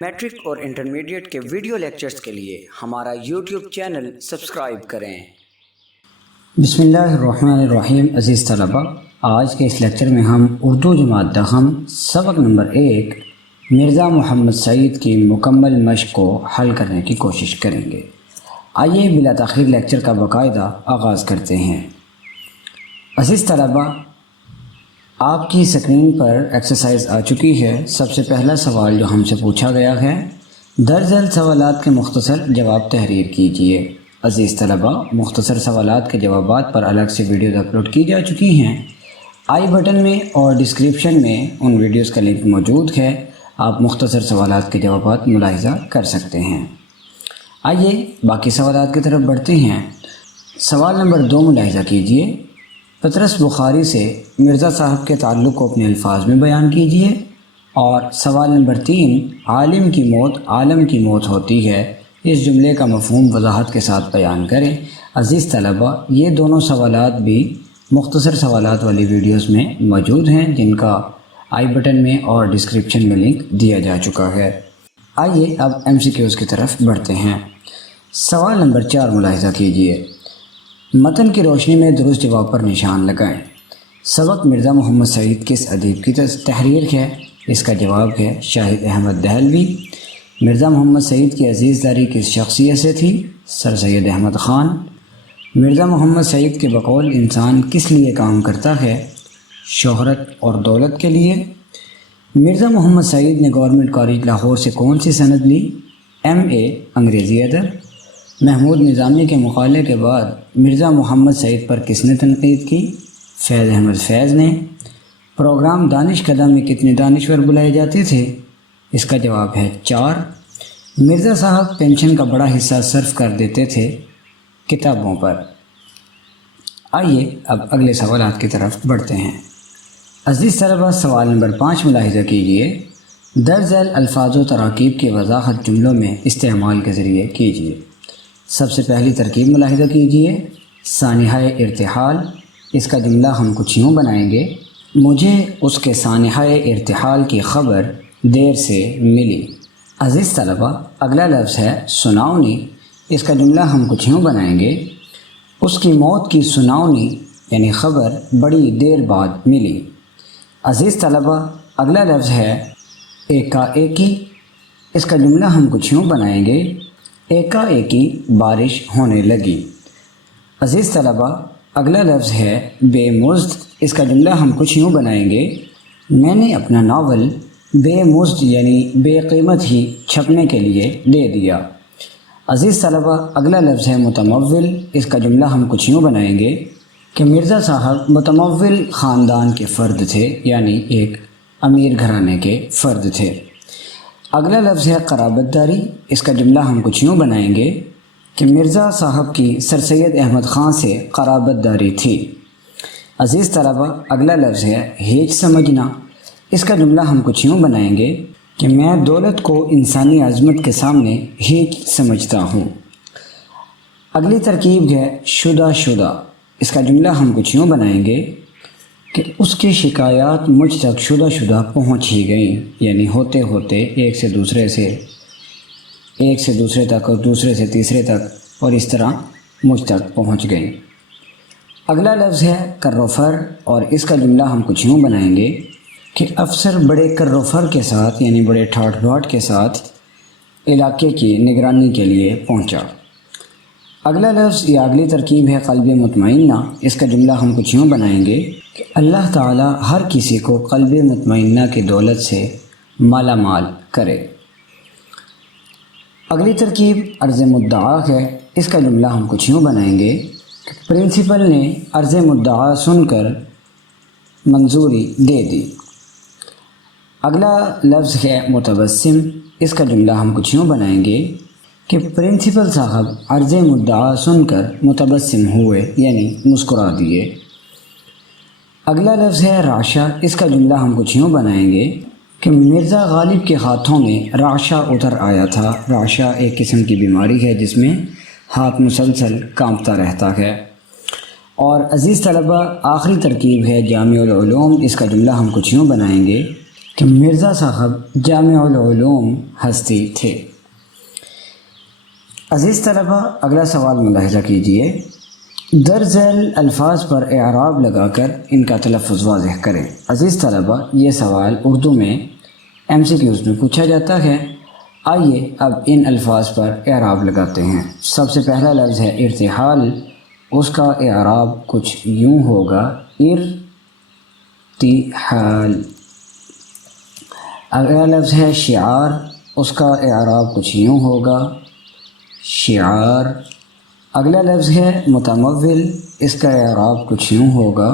Matric اور intermediate کے video lectures کے لیے ہمارا یوٹیوب چینل سبسکرائب کریں۔ بسم اللہ الرحمن الرحیم۔ عزیز طلبہ، آج کے اس لیکچر میں ہم اردو جماعت دہم سبق نمبر 1 مرزا محمد سعید کی مکمل مشق کو حل کرنے کی کوشش کریں گے۔ آئیے بلا تاخیر لیکچر کا باقاعدہ آغاز کرتے ہیں۔ عزیز طلبہ، آپ کی اسکرین پر ایکسرسائز آ چکی ہے۔ سب سے پہلا سوال جو ہم سے پوچھا گیا ہے، درج ذیل سوالات کے مختصر جواب تحریر کیجیے۔ عزیز طلبہ، مختصر سوالات کے جوابات پر الگ سے ویڈیوز اپلوڈ کی جا چکی ہیں۔ آئی بٹن میں اور ڈسکرپشن میں ان ویڈیوز کا لنک موجود ہے، آپ مختصر سوالات کے جوابات ملاحظہ کر سکتے ہیں۔ آئیے باقی سوالات کی طرف بڑھتے ہیں۔ سوال نمبر 2 ملاحظہ کیجیے۔ پطرس بخاری سے مرزا صاحب کے تعلق کو اپنے الفاظ میں بیان کیجیے۔ اور سوال نمبر 3، عالم کی موت عالم کی موت ہوتی ہے، اس جملے کا مفہوم وضاحت کے ساتھ بیان کریں۔ عزیز طلبہ، یہ دونوں سوالات بھی مختصر سوالات والی ویڈیوز میں موجود ہیں، جن کا آئی بٹن میں اور ڈسکرپشن میں لنک دیا جا چکا ہے۔ آئیے اب MCQs کی طرف بڑھتے ہیں۔ سوال نمبر 4 ملاحظہ کیجیے۔ متن کی روشنی میں درست جواب پر نشان لگائیں۔ سبق مرزا محمد سعید کس ادیب کی تحریر ہے؟ اس کا جواب ہے شاہد احمد دہلوی۔ مرزا محمد سعید کی عزیز داری کس شخصیت سے تھی؟ سر سید احمد خان۔ مرزا محمد سعید کے بقول انسان کس لیے کام کرتا ہے؟ شہرت اور دولت کے لیے۔ مرزا محمد سعید نے گورنمنٹ کالج لاہور سے کون سی سند لی؟ MA انگریزی ادب۔ محمود نظامی کے مقالے کے بعد مرزا محمد سعید پر کس نے تنقید کی؟ فیض احمد فیض نے۔ پروگرام دانش کدہ میں کتنے دانشور بلائے جاتے تھے؟ اس کا جواب ہے 4۔ مرزا صاحب پینشن کا بڑا حصہ صرف کر دیتے تھے کتابوں پر۔ آئیے اب اگلے سوالات کی طرف بڑھتے ہیں۔ عزیز طلبہ، سوال نمبر 5 ملاحظہ کیجیے۔ درج ذیل الفاظ و تراکیب کی وضاحت جملوں میں استعمال کے ذریعے کیجیے۔ سب سے پہلی ترکیب ملاحظہ کیجیے، سانحہ ارتحال۔ اس کا جملہ ہم کچھ یوں بنائیں گے، مجھے اس کے سانحہ ارتحال کی خبر دیر سے ملی۔ عزیز طلبہ، اگلا لفظ ہے سناؤنی۔ اس کا جملہ ہم کچھ یوں بنائیں گے، اس کی موت کی سناؤنی یعنی خبر بڑی دیر بعد ملی۔ عزیز طلبہ، اگلا لفظ ہے ایکا ایکی۔ اس کا جملہ ہم کچھ یوں بنائیں گے، ایکا ایکی بارش ہونے لگی۔ عزیز طلبہ، اگلا لفظ ہے بے مزد۔ اس کا جملہ ہم کچھ یوں بنائیں گے، میں نے اپنا ناول بے مزد یعنی بے قیمت ہی چھپنے کے لیے دے دیا۔ عزیز طلبہ، اگلا لفظ ہے متمول۔ اس کا جملہ ہم کچھ یوں بنائیں گے کہ مرزا صاحب متمول خاندان کے فرد تھے، یعنی ایک امیر گھرانے کے فرد تھے۔ اگلا لفظ ہے قرابت داری۔ اس کا جملہ ہم کچھ یوں بنائیں گے کہ مرزا صاحب کی سر سید احمد خان سے قرابت داری تھی۔ عزیز طلبہ، اگلا لفظ ہے ہیچ سمجھنا۔ اس کا جملہ ہم کچھ یوں بنائیں گے کہ میں دولت کو انسانی عظمت کے سامنے ہیچ سمجھتا ہوں۔ اگلی ترکیب ہے شدہ شدہ۔ اس کا جملہ ہم کچھ یوں بنائیں گے کہ اس کی شکایات مجھ تک شدہ شدہ پہنچ ہی گئیں، یعنی ہوتے ہوتے ایک سے دوسرے تک اور دوسرے سے تیسرے تک اور اس طرح مجھ تک پہنچ گئیں۔ اگلا لفظ ہے کروفر، اور اس کا جملہ ہم کچھ یوں بنائیں گے کہ افسر بڑے کروفر کے ساتھ یعنی بڑے ٹھاٹھ باٹھ کے ساتھ علاقے کی نگرانی کے لیے پہنچا۔ اگلا لفظ یا اگلی ترکیب ہے قلب مطمئنہ۔ اس کا جملہ ہم کچھ یوں بنائیں گے کہ اللہ تعالیٰ ہر کسی کو قلب مطمئنہ کی دولت سے مالا مال کرے۔ اگلی ترکیب عرض مدعا ہے۔ اس کا جملہ ہم کچھ یوں بنائیں گے کہ پرنسپل نے عرض مدعا سن کر منظوری دے دی۔ اگلا لفظ ہے متبسم۔ اس کا جملہ ہم کچھ یوں بنائیں گے کہ پرنسپل صاحب عرض مدعا سن کر متبسم ہوئے یعنی مسکرا دیے۔ اگلا لفظ ہے راشا۔ اس کا جملہ ہم کچھ یوں بنائیں گے کہ مرزا غالب کے ہاتھوں میں راشا اتر آیا تھا۔ راشا ایک قسم کی بیماری ہے جس میں ہاتھ مسلسل کانپتا رہتا ہے۔ اور عزیز طلبہ، آخری ترکیب ہے جامع العلوم۔ اس کا جملہ ہم کچھ یوں بنائیں گے کہ مرزا صاحب جامع العلوم ہستی تھے۔ عزیز طلبہ، اگلا سوال ملاحظہ کیجئے۔ در ذیل الفاظ پر اعراب لگا کر ان کا تلفظ واضح کریں۔ عزیز طلبہ، یہ سوال اردو میں MCQs میں پوچھا جاتا ہے۔ آئیے اب ان الفاظ پر اعراب لگاتے ہیں۔ سب سے پہلا لفظ ہے ارتحال، اس کا اعراب کچھ یوں ہوگا، ارتحال۔ اگلا لفظ ہے شعار، اس کا اعراب کچھ یوں ہوگا، شعار۔ اگلا لفظ ہے متمول، اس کا اعراب کچھ یوں ہوگا،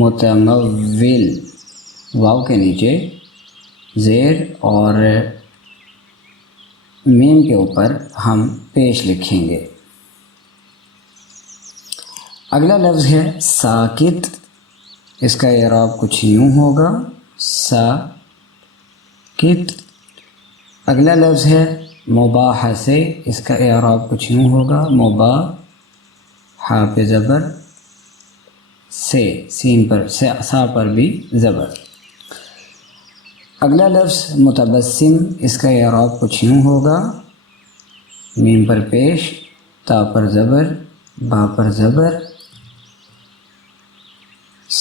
متمول۔ واو کے نیچے زیر اور میم کے اوپر ہم پیش لکھیں گے۔ اگلا لفظ ہے ساکت، اس کا اعراب کچھ یوں ہوگا، ساکت۔ اگلا لفظ ہے مباحثے، اس کا اعراب کچھ یوں ہوگا، مباحثہ پہ زبر، سے سین پر سا پر بھی زبر۔ اگلا لفظ متبسم، اس کا اعراب کچھ یوں ہوگا، میم پر پیش، تا پر زبر، با پر زبر،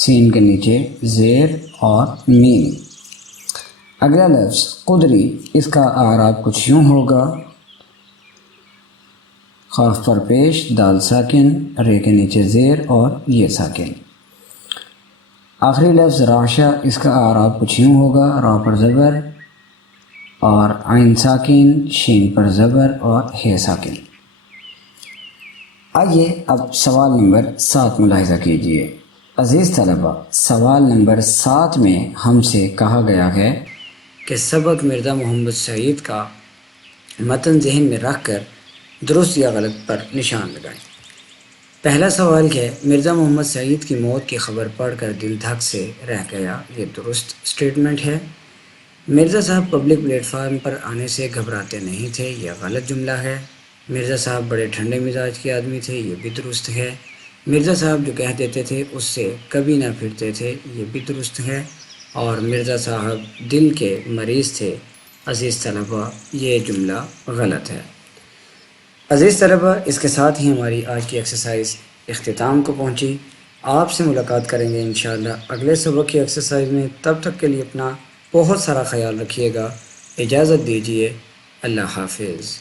سین کے نیچے زیر اور میم۔ اگلا لفظ قدری، اس کا اعراب کچھ یوں ہوگا، قاف پر پیش، دال ساکن، رے کے نیچے زیر اور یہ ساکن۔ آخری لفظ راشا، اس کا اعراب کچھ یوں ہوگا، را پر زبر اور عین ساکن، شین پر زبر اور ہے ساکن۔ آئیے اب سوال نمبر 7 ملاحظہ کیجئے۔ عزیز طلبہ، سوال نمبر 7 میں ہم سے کہا گیا ہے کہ سبق مرزا محمد سعید کا متن ذہن میں رکھ کر درست یا غلط پر نشان لگائیں۔ پہلا سوال ہے، مرزا محمد سعید کی موت کی خبر پڑھ کر دل دھک سے رہ گیا، یہ درست سٹیٹمنٹ ہے۔ مرزا صاحب پبلک پلیٹ فارم پر آنے سے گھبراتے نہیں تھے، یہ غلط جملہ ہے۔ مرزا صاحب بڑے ٹھنڈے مزاج کے آدمی تھے، یہ بھی درست ہے۔ مرزا صاحب جو کہہ دیتے تھے اس سے کبھی نہ پھرتے تھے، یہ بھی درست ہے۔ اور مرزا صاحب دل کے مریض تھے، عزیز طلبہ، یہ جملہ غلط ہے۔ عزیز طلبہ، اس کے ساتھ ہی ہماری آج کی ایکسرسائز اختتام کو پہنچی۔ آپ سے ملاقات کریں گے انشاءاللہ اگلے سبق کی ایکسرسائز میں۔ تب تک کے لیے اپنا بہت سارا خیال رکھیے گا۔ اجازت دیجیے، اللہ حافظ۔